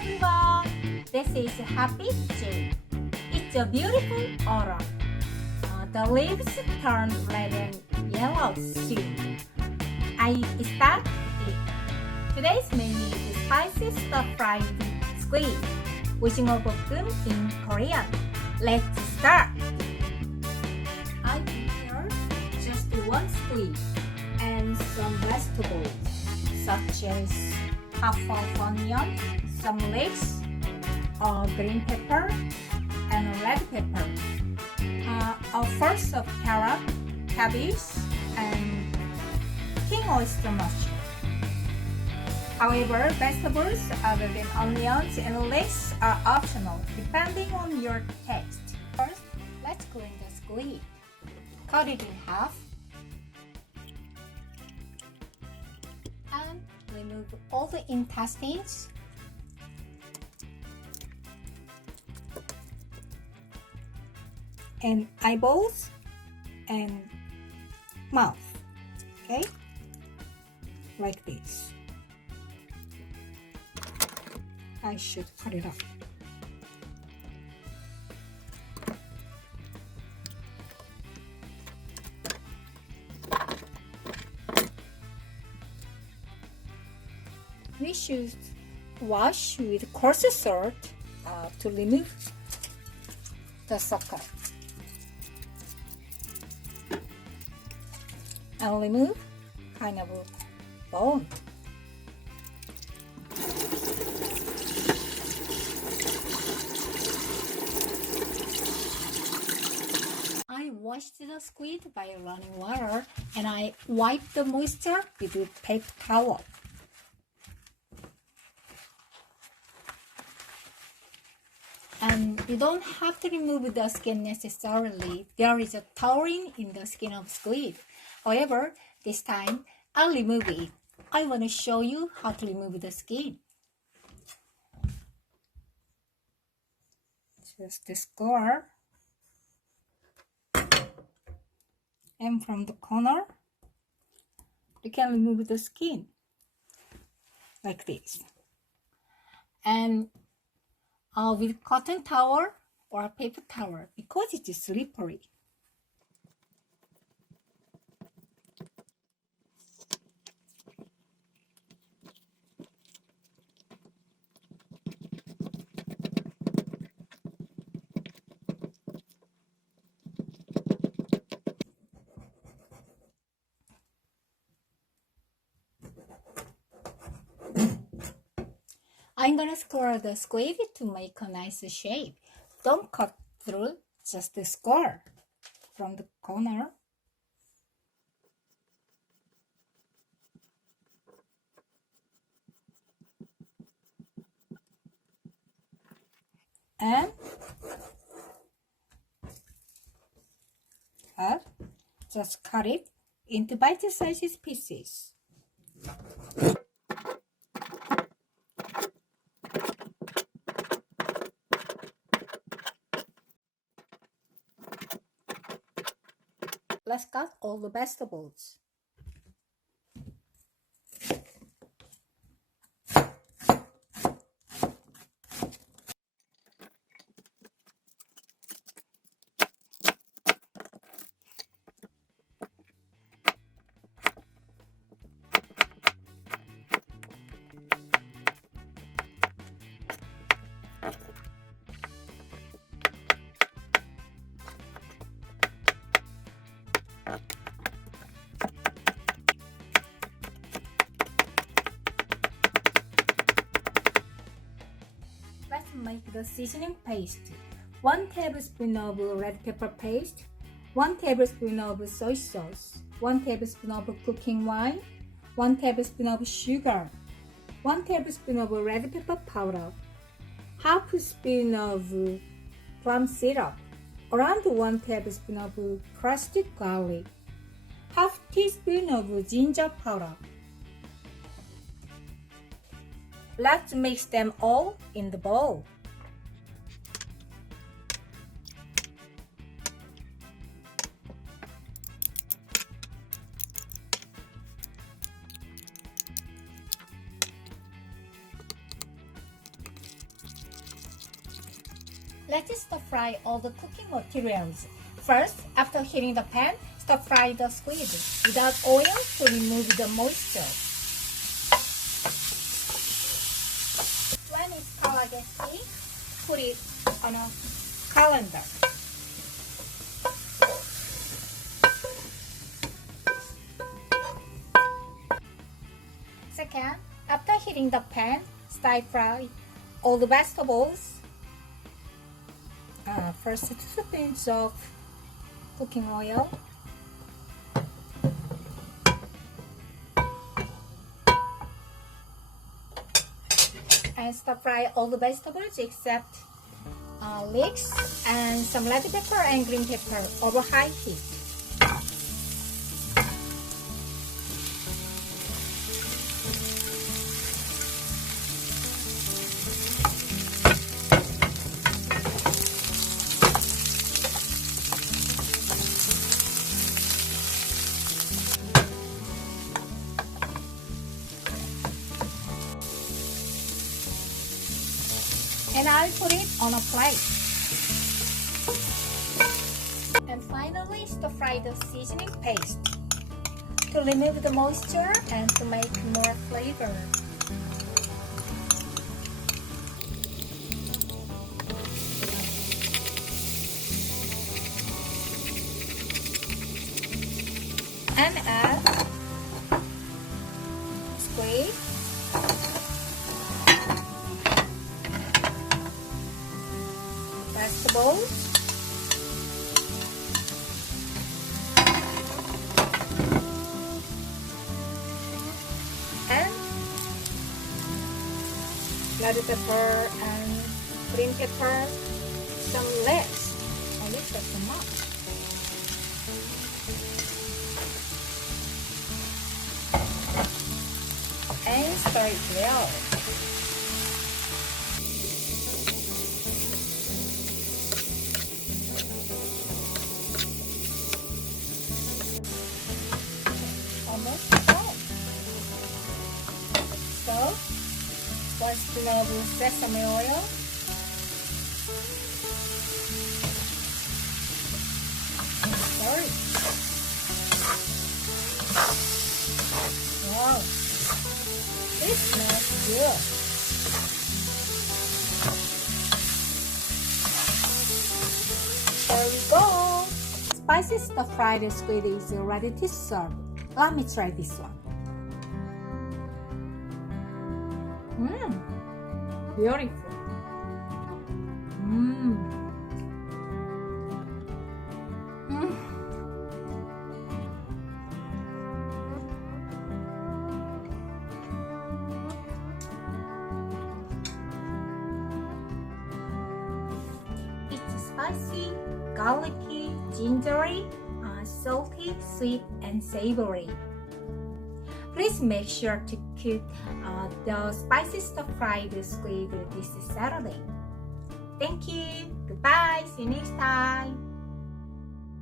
everyone, this is Happy Jane. It's a beautiful autumn. The leaves turn red and yellow soon. I start it. Today's menu is spicy stir-fried squid, Ojingeo-bokkeum in Korean. Let's start. I prepared just one squid and some vegetables such as half of onion, some leeks, green pepper, and red pepper. A first of carrot, cabbage, and king oyster mushroom. However, vegetables other than onions and leeks are optional depending on your taste. First, let's clean the squid. Cut it in half and remove all the intestines. And eyeballs and mouth, okay, like this. I should cut it up. We should wash with coarse salt to remove the sucker. And remove kind of a bone. I washed the squid by running water and I wiped the moisture with a paper towel. And you don't have to remove the skin necessarily. There is a taurine in the skin of squid. However, this time I'll remove it. I want to show you how to remove the skin. Just the score. And from the corner, you can remove the skin like this. And with cotton towel or paper towel because it is slippery. I'm gonna score the squid to make a nice shape. Don't cut through, just score from the corner. And just cut it into bite-sized pieces. Let's cut all the vegetables. Let's make the seasoning paste. 1 tablespoon of red pepper paste, 1 tablespoon of soy sauce, 1 tablespoon of cooking wine, 1 tablespoon of sugar, 1 tablespoon of red pepper powder, half a spoon of plum syrup, around 1 tablespoon of crushed garlic, half teaspoon of ginger powder. Let's mix them all in the bowl. Let's stir fry all the cooking materials. First, after heating the pan, stir fry the squid without oil to remove the moisture. When its color gets pink, put it on a colander. Second, after heating the pan, stir fry all the vegetables. First, 2 spoons of cooking oil. And stir fry all the vegetables except leeks and some red pepper and green pepper over high heat. And I'll put it on a plate. And finally, stir fry the seasoning paste to remove the moisture and to make more flavor. And add squid, vegetables, and red pepper and green pepper, some leeks, a little too much. And stir it well. Almost done. So, 1 spoon of sesame oil. And stir it. Wow. This smells good. There we go. Spicy stir-fried squid is ready to serve. Let me try this one. Beautiful. It's spicy, garlicky, gingery, salty, sweet, and savory. Please make sure to cook the spicy stir-fried squid this Saturday. Thank you. Goodbye. See you next time.